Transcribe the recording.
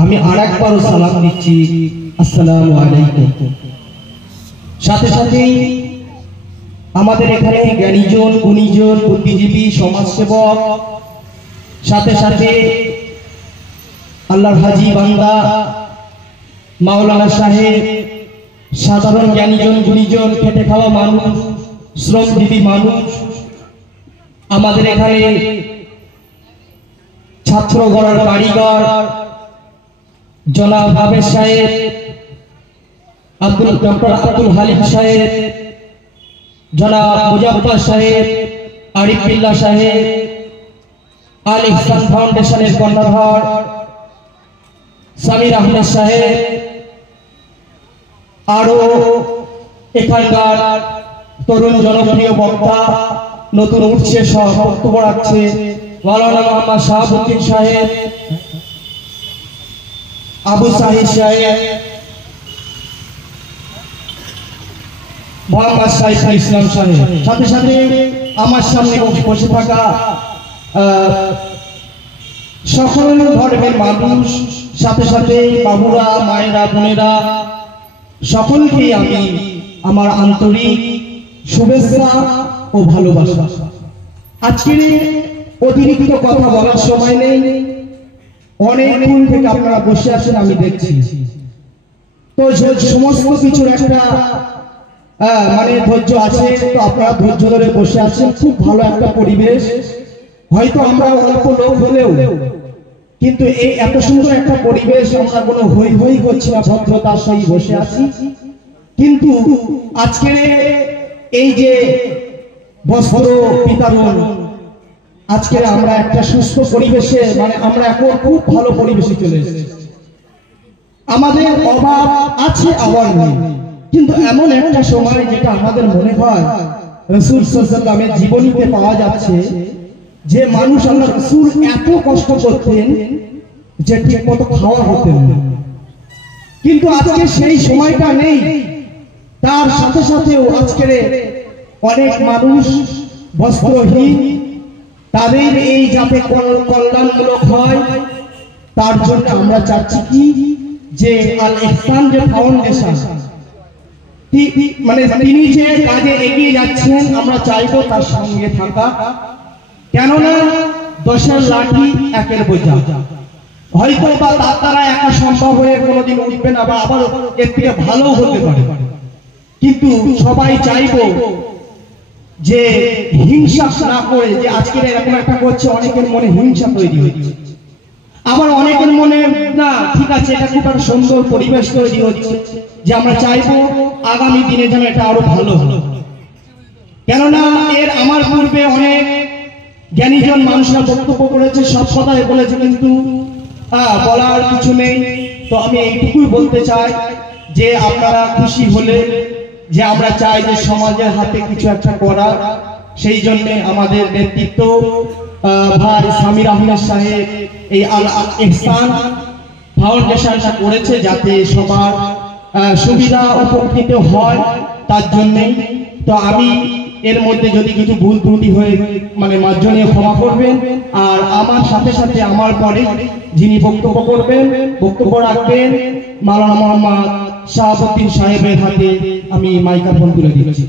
আমি আরেকবার সালাম দিচ্ছি, আসসালামু আলাইকুম। সাথে সাথে আমাদের এখানে জ্ঞানীজন, গুণীজন, বুদ্ধিজীবী, সমাজসেবক, সাথে সাথে আল্লাহর হাজি বান্দা মাওলানা সাহেব, সাধারণ জ্ঞানীজন, গুণীজন, খেটে খাওয়া মানুষ, শ্রমজীবী মানুষ, আমাদের এখানে ছাত্র গড়ার কারিগর জনাব আবেদ সাহেব, ডক্টর আব্দুল হালিম সাহেব, জনাব মুজাফফর সাহেব, আরিফ বিল্লাহ সাহেব, আল ইহসান ফাউন্ডেশনের কর্ণধার সামির আহমেদ সাহেব, আরো এখানকার তরুণ জনপ্রিয় বক্তা নতুন উঠছে, সব বক্তব্য রাখছে মাওলানা মোহাম্মদ শাহাবুদ্দিন সাহেব, আবু সাহিদ সাহেব, মোহাম্মদ সাইফুল ইসলাম সাহেব, সাথে সাথে আমার সামনে বসে থাকা সকল ধর্মের মানুষ, সাথে সাথে বাবুরা, মায়েরা, বোনেরা, সকলকে আমি আমার আন্তরিক শুভেচ্ছা ও ভালোবাসা। আজকে অতিরিক্ত কথা বলার সময় নেই, অনেকক্ষণ থেকে আপনারা বসে আছেন আমি দেখছি, তো সমস্ত কিছুর একটা মানে ধৈর্য আছে, তো আপনারা ধৈর্য ধরে বসে আছেন। খুব ভালো একটা পরিবেশ, হয়তো আমরা অল্প লোক হলেও কিন্তু এই এত সুন্দর একটা পরিবেশ, আমরা কোনো হই হই করছি না, ভদ্রতার সহিত বসে আছি। কিন্তু আজকে এই যে বস্ত্র বিতরণ, আজকে আমরা একটা সুস্থ পরিবেশে, মানে আমরা এখন খুব ভালো পরিবেশে চলে এসেছি। আমাদের অভাব আছে, আবার নেই, কিন্তু এমন একটা সময় যেটা আমাদের মনে হয় রাসূল সাল্লাল্লাহু আলাইহি ওয়াসাল্লামের জীবনীতে পাওয়া যাচ্ছে যে মানুষ, আল্লাহ রাসূল এত কষ্ট করতেন যে ঠিক মতো খাওয়া হতেন না, কিন্তু আজকে সেই সময়টা নেই। তার সাথে সাথেও আজকের অনেক মানুষ বস্ত্রহীন, তাদের এই যাতে কল্যাণমূলক হয় তার জন্য আমরা চাচ্ছি কি যে আল ইহসান যে ফাউন্ডেশন, মানে তিনি যে কাজে এগিয়ে যাচ্ছেন, আমরা চাইবো তার সঙ্গে থাকা। কেননা 10-এর লাঠি 1-এর বোঝা, হয়তো বা তার দ্বারা একা সম্ভব হয়ে কোনোদিন উঠবে না, বা আবার এর থেকে ভালো হতে পারে, কিন্তু সবাই চাইবো যে হিংসা না করে, যে আজকের এরকম একটা করছে, অনেকের মনে হিংসা তৈরি হচ্ছে, আবার অনেকের মনে না ঠিক আছে, এটা খুব একটা সুন্দর পরিবেশ তৈরি হচ্ছে, যে আমরা চাইবো আগামী দিনে যেন এটা আরো ভালো হলো। কেননা আমার পূর্বে অনেক জ্ঞানীজন মানুষরা বক্তব্য করেছে, সব কথাই বলেছে, কিন্তু বলার কিছু নেই। তো আমি এইটুকুই বলতে চাই যে আপনারা খুশি হলে, যে আমরা চাই যে সমাজের হাতে কিছু একটা করা, সেই জন্য আমাদের নেতৃত্ব ভাই সামির আহমেদ সাহেব এই আল ইহসান ফাউন্ডেশনটা করেছে, যাতে সবার সুবিধা উপকৃত হয়, তার জন্যই। তো আমি এর মধ্যে যদি কিছু ভুল ত্রুটি হয়ে মানে মার্জনীয় ক্ষমা করবেন। আর আমার সাথে সাথে আমার পরে যিনি বক্তব্য রাখবেন মাওলানা মোহাম্মদ শাহাবুদ্দিন সাহেবের হাতে আমি মাইক্রোফোন তুলে দিচ্ছি।